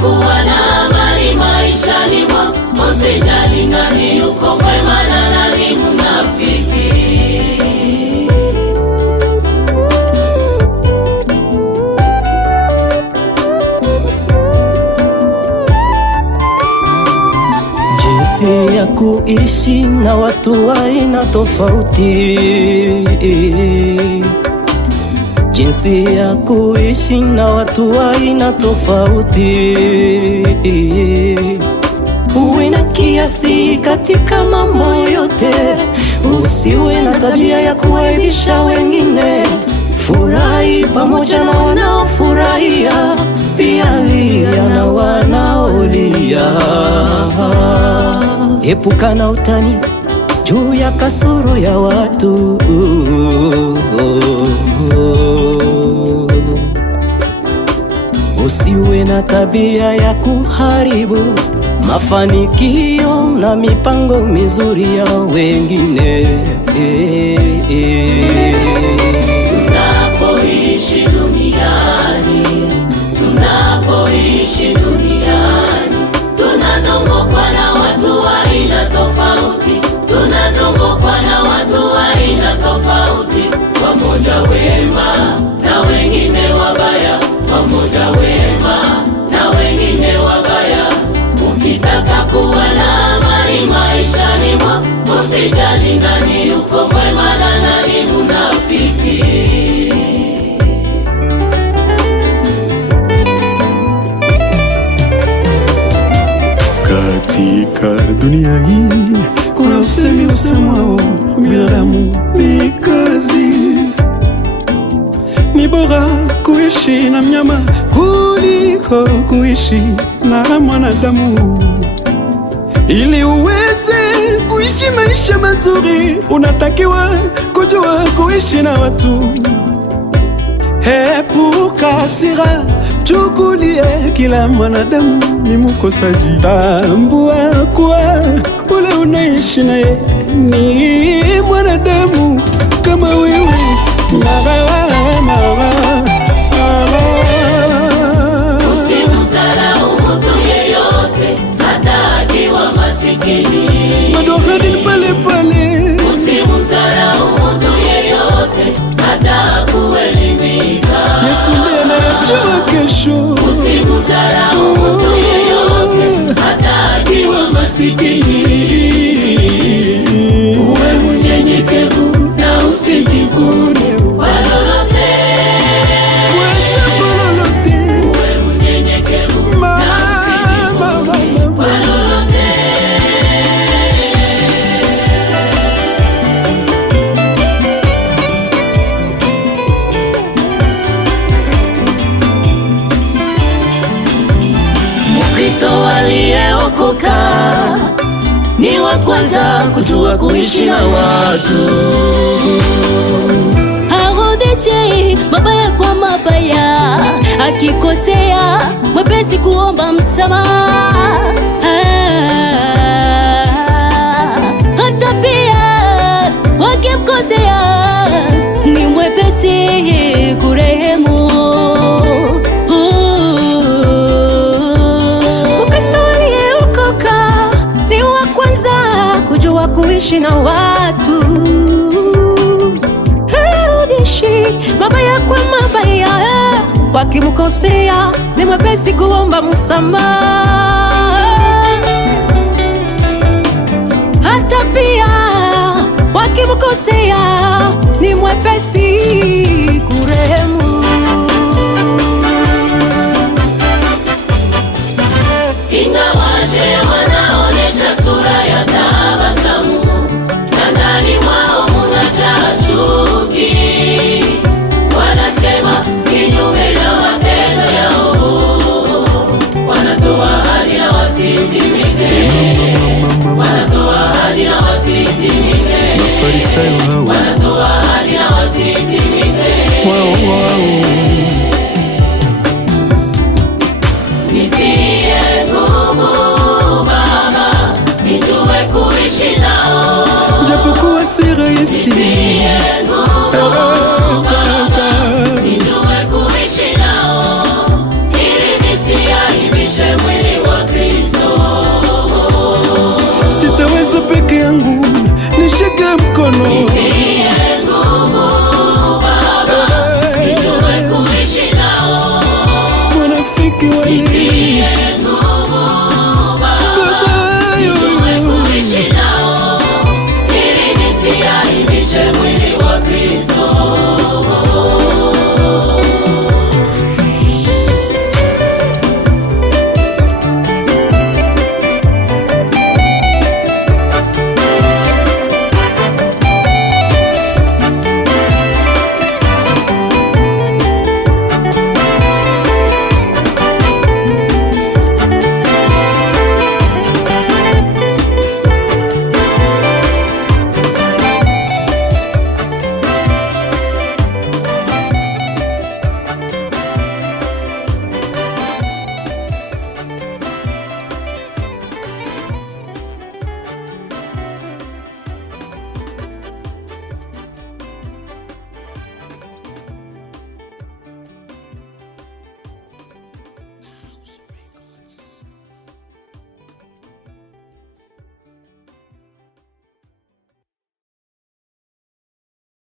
kuwa na amani maishani mwako, usijali nani yuko mwema na nani mnafiki. Jinsi ya kuishi na watu wa aina tofauti, jinsi ya kuishi na watu wa aina tofauti. Uwe na kiasi katika mambo yote, usiwe na tabia ya kuaibisha wengine. Furahi pamoja na wanaofurahia, pia lia na wanaolia. Epuka na utani juu ya kasoro ya watu. Usiwe na tabia ya kuharibu mafanikio na mipango mizuri ya wengine. Tunapoishi duniani, tunazungukwa na watu wa aina tofauti, tunazungukwa na watu wa aina tofauti, wamoja wema na wengine wabaya, wamoja wema na wengine wabaya. Ukitaka kuwa na amani maishani mwako, usijali nani yuko mwema na nani mnafiki. Katika dunia hii kuna usemi usemwao, binadamu ni kazi. Ni bora kuishi na mnyama kuliko kuishi na mwanadamu. Ili uweze kuishi maisha mazuri, unatakiwa kujua kuishi na watu. Epuka hasira, chukulia kila mwanadamu ni mkosaji. Tambua kuwa ule unaishi naye ni mwanadamu kama wewe. Usimdharau mtu yeyote hata akiwa masikini. Madohani pale pale. Usimdharau mtu yeyote hata kuelimika. Yesu ndiye anayejua kesho. Usimdharau mtu yeyote hata akiwa masikini. Uwe mnyenyekevu na usijivune kwa lolote. Uwe mnyenyekevu na usijivune kwa lolote. Mkristo aliyeokoka ni wa kwanza kujua kuishi na watu. Harudishi mabaya kwa mabaya, akikosea mwepesi kuomba msamaha. Hata pia wakimkosea ni mwepesi kurehemu. Kuishi na watu, harudishi mabaya kwa mabaya, wakimkosea ni mwepesi kuomba msamaha. Hata pia wakimkosea ni mwepesi kurehemu. Ingawaje wanaonesha sura ya tabasamu, na ndani mwao mnajaa chuki. Wanasema kinyume na matendo yao, wanatoa ahadi na wasitimize, wanatoa ahadi na wasitimize. Mafarisayo hao